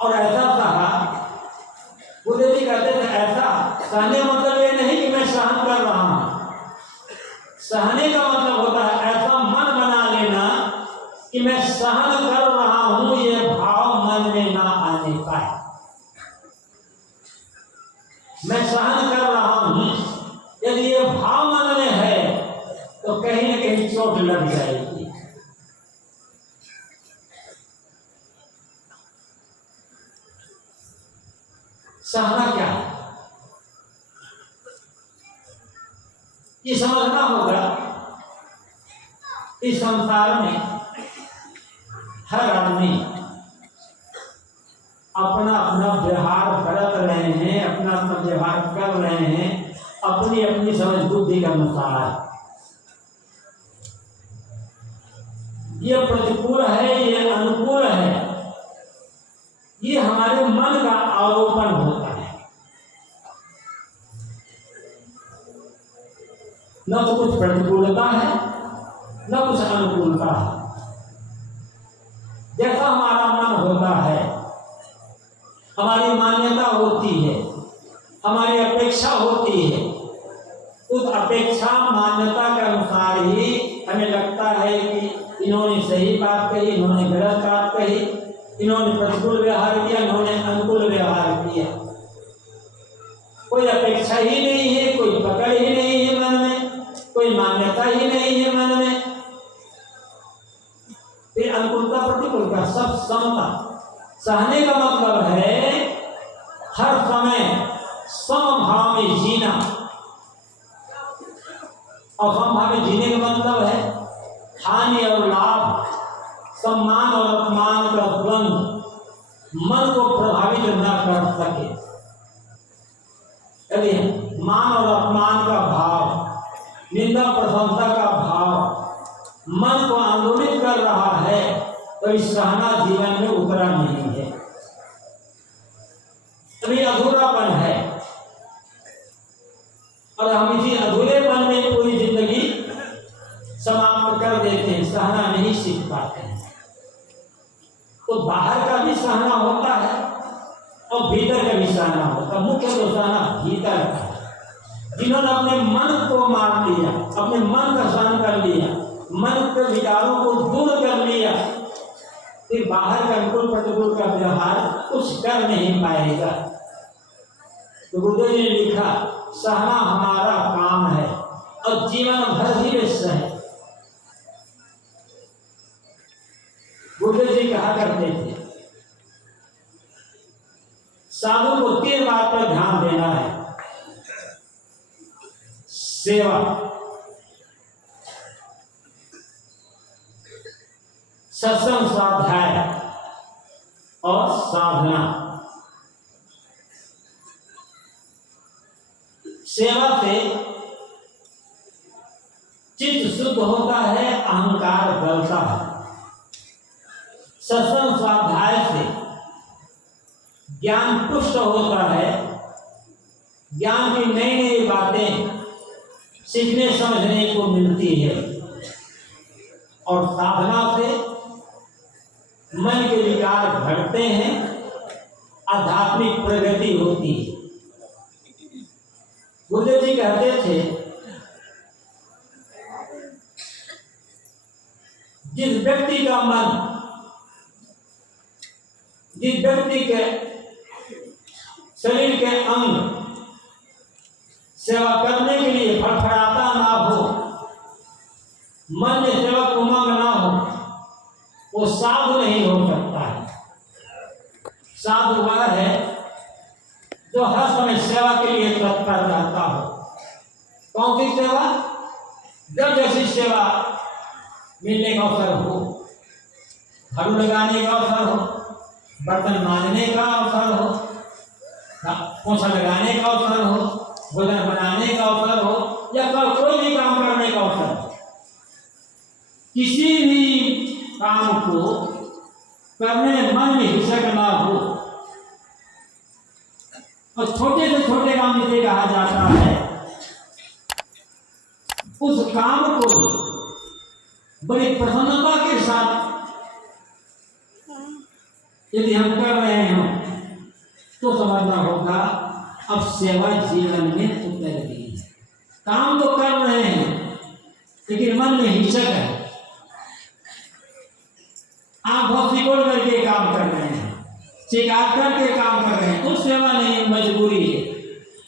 और ऐसा सहा। बुद्ध जी कहते थे ऐसा सहने मतलब ये नहीं कि मैं सहन कर रहा हूं। सहने का मतलब होता है ऐसा मन बना लेना कि मैं सहन कर रहा हूं, ये भाव मन में ना आने पाए। मैं सहन कर रहा हूं, यदि ये भाव मन में है तो कहीं न कहीं चोट लग जाएगी। सहना क्या है ये समझना होगा। इस संसार में हर आदमी अपना अपना व्यवहार करत रहे हैं, अपना अपना व्यवहार कर रहे हैं अपनी अपनी समझ बुद्धि के अनुसार। ये प्रतिकूल है, ये अनुकूल है, ये हमारे मन का आरोपण होता है। न तो कुछ प्रतिकूलता है न कुछ अनुकूलता है। जैसा हमारा मन होता है, हमारी मान्यता होती है, हमारी अपेक्षा होती है, उस अपेक्षा मान्यता के अनुसार ही हमें लगता है कि इन्होंने सही बात कही, इन्होंने गलत बात कही, इन्होंने प्रतिकूल व्यवहार किया, इन्होंने अनुकूल व्यवहार किया। कोई अपेक्षा ही नहीं है, कोई पकड़ ही नहीं है मन में, कोई मान्यता ही नहीं है मन में। फिर अनुकूलता प्रतिकूलता सब समता। सहने का मतलब है हर समय समभाव में जीना। और समभाव में जीने का मतलब है हानि और लाभ, सम्मान और अपमान का द्वंद्व मन को प्रभावित न कर सके। यदि मान और अपमान का भाव, निंदा प्रशंसा का भाव मन को आंदोलित कर रहा है तो इस सहना जीवन में उतरा नहीं है, अभी अधूरापन है। और हम इसी अधूरेपन में पूरी जिंदगी समाप्त कर देते हैं, सहना नहीं सीख पाते हैं। तो बाहर का भी सहना होता है और भीतर का भी सहना होता है। मुख्य तो सहना भीतर का है। जिन्होंने अपने मन को मार लिया, अपने मन का सहन कर लिया, मन के विचारों को दूर कर लिया, फिर बाहर का अनुकूल प्रतिकूल का व्यवहार कुछ कर नहीं पाएगा। तो गुरुदेव जी ने लिखा सहना हमारा काम है और जीवन भर ही वे सहे। गुरुदेव जी कहा करते थे साधु को 3 बात पर ध्यान देना है। सेवा, सत्संग स्वाध्याय और साधना। सेवा से चित्त शुद्ध होता है, अहंकार गलता है। सत्संग स्वाध्याय से ज्ञान पुष्ट होता है, ज्ञान की नई नई बातें सीखने समझने को मिलती है। और साधना से मन के विकार घटते हैं, आध्यात्मिक प्रगति होती है। गुरुदेव जी कहते थे जिस व्यक्ति का मन, जिस व्यक्ति के शरीर के अंग सेवा करने के लिए फड़फड़ाता ना हो, मन में सेवक उमंग ना हो, वो साधु नहीं हो सकता है। साधु वह है जो हर समय सेवा के लिए तत्पर रहता हो। कौन सी सेवा? जब जैसी सेवा मिलने का अवसर हो, झाड़ू लगाने का अवसर हो, बर्तन मांजने का अवसर हो, पोछा लगाने का अवसर हो, भोजन बनाने का अवसर हो, या कोई भी काम करने का अवसर हो, किसी भी काम को करने में मन में हिचक ना हो। और छोटे से छोटे काम जिसे कहा जाता है, उस काम को बड़ी प्रसन्नता के साथ यदि हम कर रहे हो तो समझना होगा अब सेवा जीवन में उतर गई है। काम तो कर रहे हैं लेकिन मन में हिचक है, आप बहुत सिकोड़ करके काम कर रहे हैं, शिकार करके काम कर रहे हैं, तो सेवा नहीं, मजबूरी है।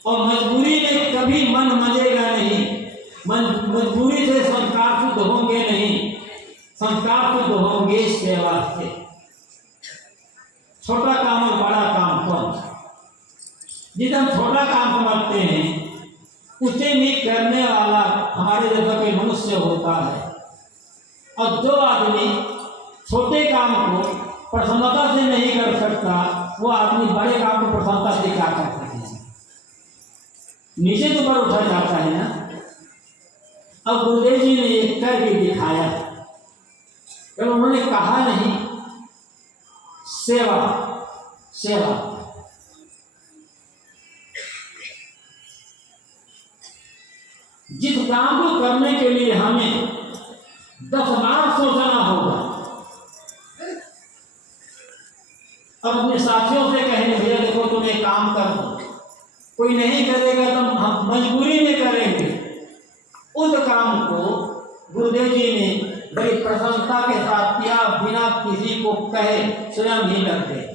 और मजबूरी में कभी मन मजेगा नहीं, मजबूरी से संस्कार शुद्ध होंगे नहीं, संस्कार शुद्ध होंगे सेवा से। छोटा काम और बड़ा काम कौन सा? जिसे हम छोटा काम समझते हैं उसे भी करने वाला हमारे जैसा कोई मनुष्य होता है। और जो आदमी छोटे काम को प्रसन्नता से नहीं कर सकता, वो आदमी बड़े काम को प्रसन्नता से क्या कर सकता है? नीचे तो ऊपर उठा जाता है ना। अब गुरुदेव जी ने एक करके दिखाया, तो उन्होंने कहा नहीं सेवा सेवा। जिस काम को करने के लिए हमें 10 बार सोचना होगा, अब अपने साथियों से कहेंगे भैया देखो तुम एक काम कर दो, कोई नहीं करेगा तो हम मजबूरी में करेंगे। उस काम को गुरुदेव जी ने बड़ी प्रसन्नता के साथ किया, बिना किसी को कहे स्वयं ही करते।